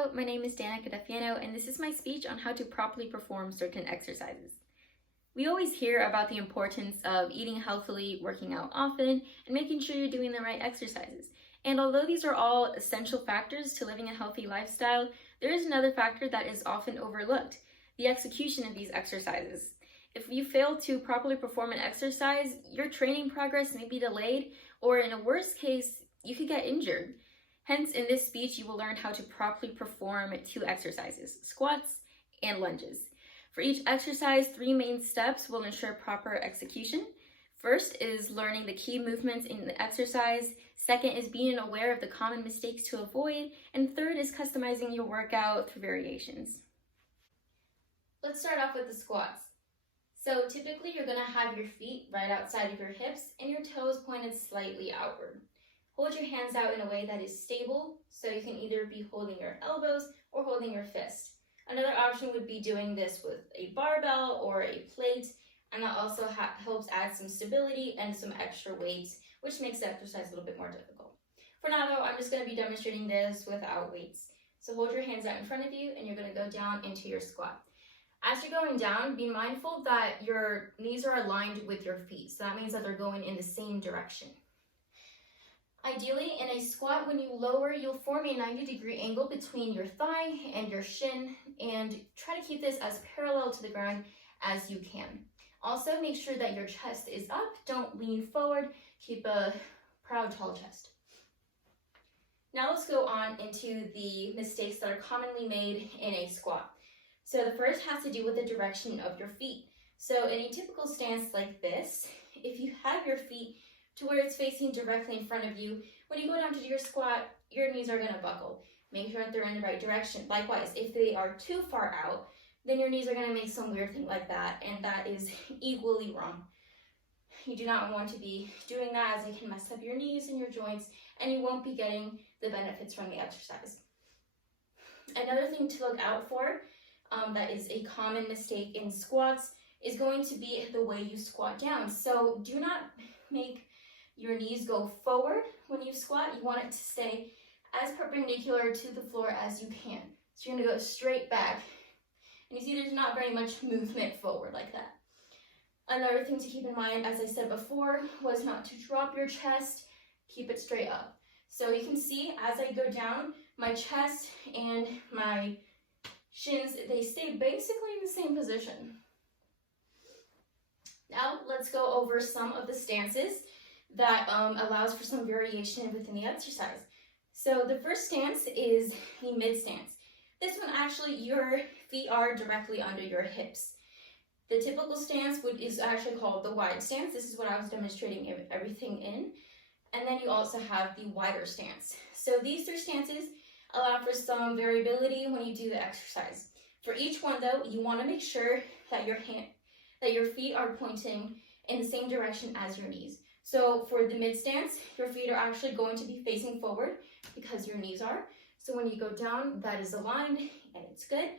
Hello, my name is Danika College, and this is my speech on how to properly perform certain exercises. We always hear about the importance of eating healthily, working out often, and making sure you're doing the right exercises. And although these are all essential factors to living a healthy lifestyle, there is another factor that is often overlooked: the execution of these exercises. If you fail to properly perform an exercise, your training progress may be delayed, or in a worst case, you could get injured. Hence, in this speech, you will learn how to properly perform 2 exercises: squats and lunges. For each exercise, 3 main steps will ensure proper execution. First is learning the key movements in the exercise. Second is being aware of the common mistakes to avoid. And third is customizing your workout through variations. Let's start off with the squats. So typically, you're going to have your feet right outside of your hips and your toes pointed slightly outward. Hold your hands out in a way that is stable, so you can either be holding your elbows or holding your fist. Another option would be doing this with a barbell or a plate, and that also helps add some stability and some extra weight, which makes the exercise a little bit more difficult. For now though, I'm just going to be demonstrating this without weights. So hold your hands out in front of you and you're going to go down into your squat. As you're going down, be mindful that your knees are aligned with your feet, so that means that they're going in the same direction. Ideally, in a squat, when you lower, you'll form a 90-degree angle between your thigh and your shin, and try to keep this as parallel to the ground as you can. Also, make sure that your chest is up. Don't lean forward. Keep a proud, tall chest. Now let's go on into the mistakes that are commonly made in a squat. So the first has to do with the direction of your feet. So in a typical stance like this, if you have your feet to where it's facing directly in front of you, when you go down to do your squat, your knees are going to buckle. Make sure that they're in the right direction. Likewise, if they are too far out, then your knees are going to make some weird thing like that, and that is equally wrong. You do not want to be doing that, as it can mess up your knees and your joints, and you won't be getting the benefits from the exercise. Another thing to look out for that is a common mistake in squats is going to be the way you squat down. So do not make your knees go forward when you squat. You want it to stay as perpendicular to the floor as you can. So you're going to go straight back. And you see there's not very much movement forward like that. Another thing to keep in mind, as I said before, was not to drop your chest. Keep it straight up. So you can see as I go down, my chest and my shins, they stay basically in the same position. Now let's go over some of the stances that allows for some variation within the exercise. So the first stance is the mid stance. This one, actually, your feet are directly under your hips. The typical stance is actually called the wide stance. This is what I was demonstrating everything in. And then you also have the wider stance. So these 3 stances allow for some variability when you do the exercise. For each one though, you want to make sure that your feet are pointing in the same direction as your knees. So for the mid stance, your feet are actually going to be facing forward because your knees are. So when you go down, that is aligned and it's good.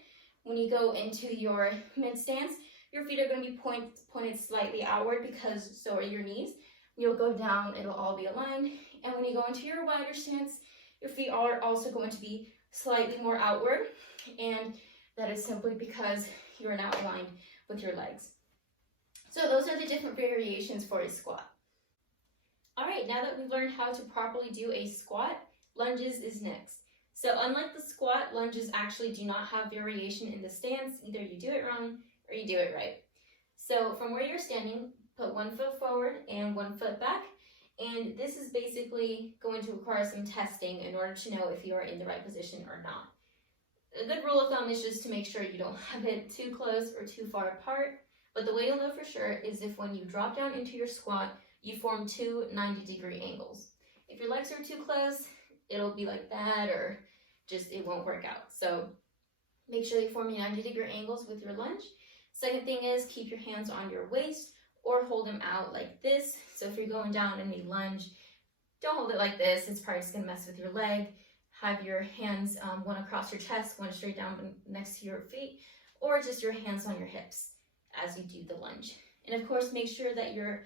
When you go into your mid stance, your feet are going to be pointed slightly outward because so are your knees. You'll go down, it'll all be aligned. And when you go into your wider stance, your feet are also going to be slightly more outward. And that is simply because you're now aligned with your legs. So those are the different variations for a squat. All right, now that we've learned how to properly do a squat, lunges is next. So unlike the squat, lunges actually do not have variation in the stance. Either you do it wrong or you do it right. So from where you're standing, put 1 foot forward and 1 foot back. And this is basically going to require some testing in order to know if you are in the right position or not. A good rule of thumb is just to make sure you don't have it too close or too far apart. But the way you'll know for sure is if when you drop down into your squat, you form 2 90-degree angles. If your legs are too close, it'll be like that, or just it won't work out. So make sure you form 90-degree angles with your lunge. Second thing is keep your hands on your waist or hold them out like this. So if you're going down in a lunge, don't hold it like this. It's probably just going to mess with your leg. Have your hands one across your chest, one straight down next to your feet, or just your hands on your hips as you do the lunge. And of course, make sure that your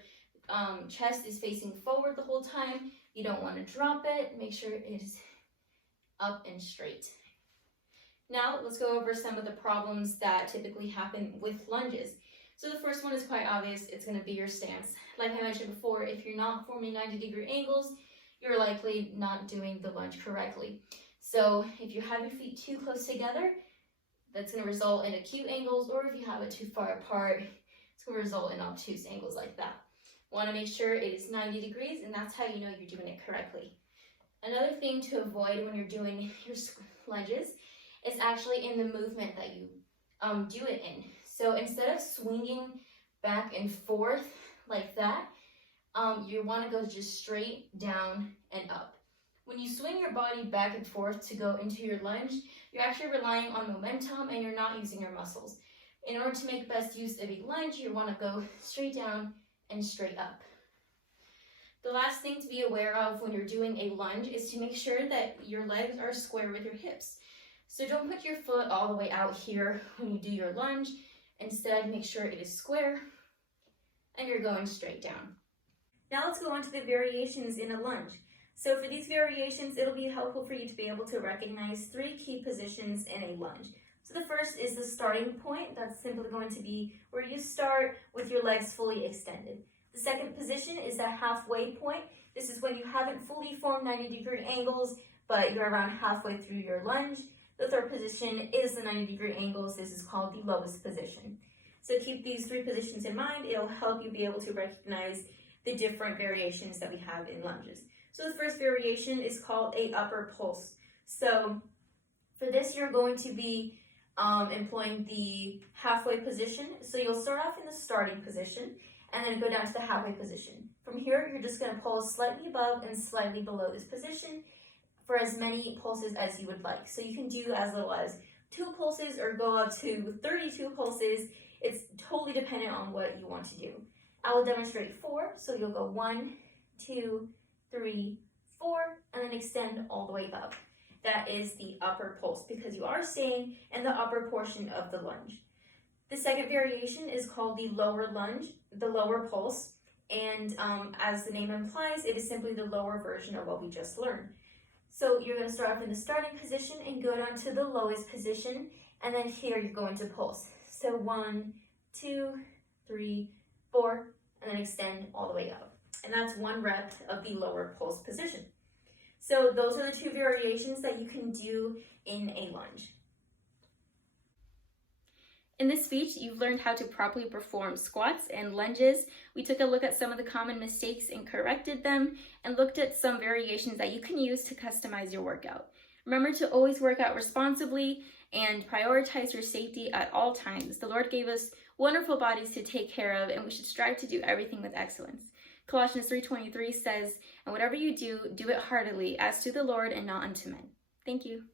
chest is facing forward the whole time. You don't want to drop it. Make sure it is up and straight. Now let's go over some of the problems that typically happen with lunges. So the first one is quite obvious. It's going to be your stance. Like I mentioned before, if you're not forming 90-degree angles, you're likely not doing the lunge correctly. So if you have your feet too close together, that's going to result in acute angles, or if you have it too far apart, it's going to result in obtuse angles like that. Want to make sure it is 90 degrees, and that's how you know you're doing it correctly. Another thing to avoid when you're doing your lunges is actually in the movement that you do it in. So instead of swinging back and forth like that, you want to go just straight down and up. When you swing your body back and forth to go into your lunge, you're actually relying on momentum and you're not using your muscles. In order to make best use of a lunge, you want to go straight down and straight up. The last thing to be aware of when you're doing a lunge is to make sure that your legs are square with your hips. So don't put your foot all the way out here when you do your lunge. Instead, make sure it is square and you're going straight down. Now let's go on to the variations in a lunge. So for these variations, it'll be helpful for you to be able to recognize 3 key positions in a lunge. So the first is the starting point. That's simply going to be where you start with your legs fully extended. The second position is the halfway point. This is when you haven't fully formed 90-degree angles, but you're around halfway through your lunge. The third position is the 90-degree angles. This is called the lowest position. So keep these 3 positions in mind. It'll help you be able to recognize the different variations that we have in lunges. So the first variation is called a upper pulse. So for this, you're going to be employing the halfway position. So you'll start off in the starting position and then go down to the halfway position. From here, you're just going to pulse slightly above and slightly below this position for as many pulses as you would like. So you can do as little as 2 pulses or go up to 32 pulses. It's totally dependent on what you want to do. I will demonstrate 4. So you'll go 1, 2, 3, 4, and then extend all the way up. That is the upper pulse because you are staying in the upper portion of the lunge. The second variation is called the lower lunge, the lower pulse, and as the name implies, it is simply the lower version of what we just learned. So you're going to start off in the starting position and go down to the lowest position, and then here you're going to pulse. So 1, 2, 3, 4, and then extend all the way up. And that's 1 rep of the lower pulse position. So those are the 2 variations that you can do in a lunge. In this speech, you've learned how to properly perform squats and lunges. We took a look at some of the common mistakes and corrected them, and looked at some variations that you can use to customize your workout. Remember to always work out responsibly and prioritize your safety at all times. The Lord gave us wonderful bodies to take care of, and we should strive to do everything with excellence. Colossians 3:23 says, "And whatever you do, do it heartily, as to the Lord and not unto men." Thank you.